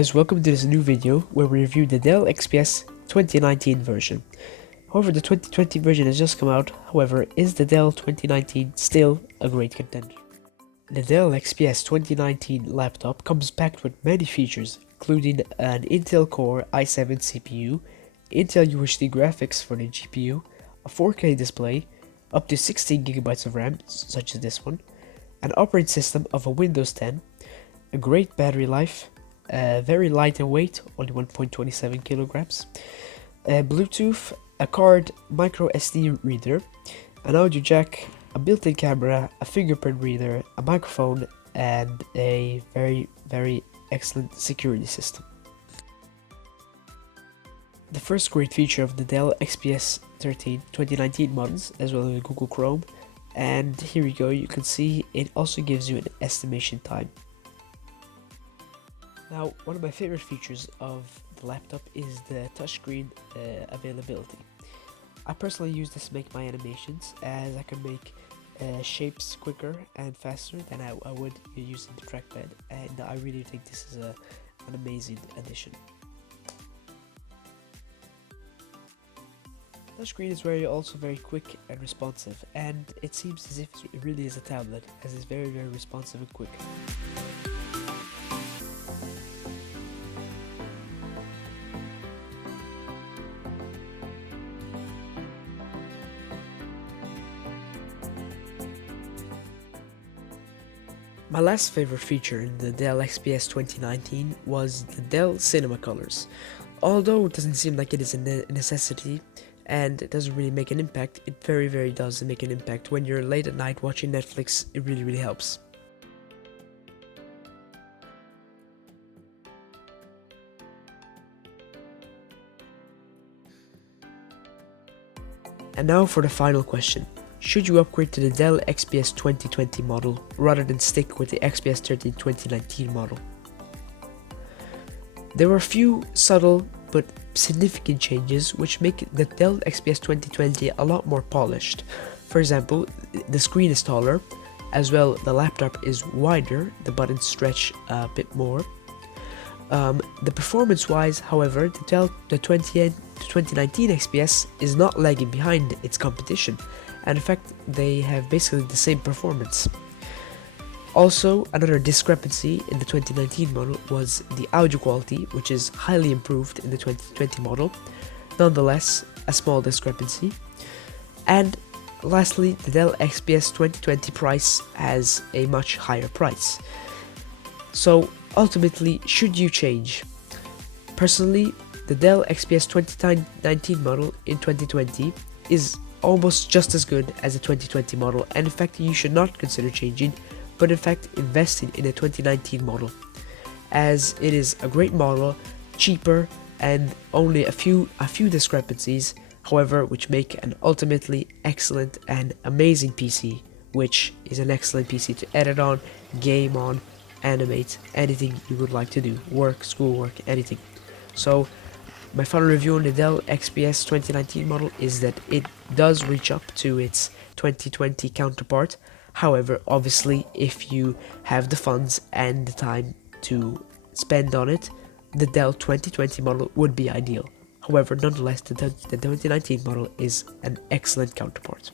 guys, welcome to this new video where we review the Dell XPS 2019 version. However, the 2020 version has just come out. However, is the Dell 2019 still a great contender? The Dell XPS 2019 laptop comes packed with many features, including an Intel Core i7 CPU, Intel UHD graphics for the GPU, a 4K display, up to 16GB of RAM, such as this one, an operating system of a Windows 10, a great battery life, very light in weight, only 1.27 kilograms, Bluetooth, a card micro SD reader, an audio jack, a built-in camera, a fingerprint reader, a microphone, and a very excellent security system. The first great feature of the Dell XPS 2019 models, as well as Google Chrome, and here we go, you can see it also gives you an estimation time. Now, one of my favorite features of the laptop is the touchscreen availability. I personally use this to make my animations, as I can make shapes quicker and faster than I would using the trackpad, and I really think this is an amazing addition. Touchscreen is also very quick and responsive, and it seems as if it really is a tablet, as it's very responsive and quick. My last favorite feature in the Dell XPS 2019 was the Dell Cinema Colors. Although it doesn't seem like it is a necessity and it doesn't really make an impact, it very does make an impact. When you're late at night watching Netflix, it really helps. And now for the final question. Should you upgrade to the Dell XPS 2020 model rather than stick with the XPS 2019 model? There were a few subtle but significant changes which make the Dell XPS 2020 a lot more polished. For example, the screen is taller, as well the laptop is wider, the buttons stretch a bit more. The performance-wise, however, the 2019 XPS is not lagging behind its competition, and in fact they have basically the same performance. Also, another discrepancy in the 2019 model was the audio quality, which is highly improved in the 2020 model. Nonetheless, a small discrepancy. And lastly, the Dell XPS 2020 price has a much higher price. So ultimately, should you change? Personally, the Dell XPS 2019 model in 2020 is almost just as good as the 2020 model, and in fact you should not consider changing, but in fact investing in a 2019 model, as it is a great model, cheaper, and only a few discrepancies, however, which make an ultimately excellent and amazing PC, which is an excellent PC to edit on, game on, animate, anything you would like to do, work, schoolwork, anything. So my final review on the Dell XPS 2019 model is that it does reach up to its 2020 counterpart. However, obviously, if you have the funds and the time to spend on it, the Dell 2020 model would be ideal. However, nonetheless, the 2019 model is an excellent counterpart.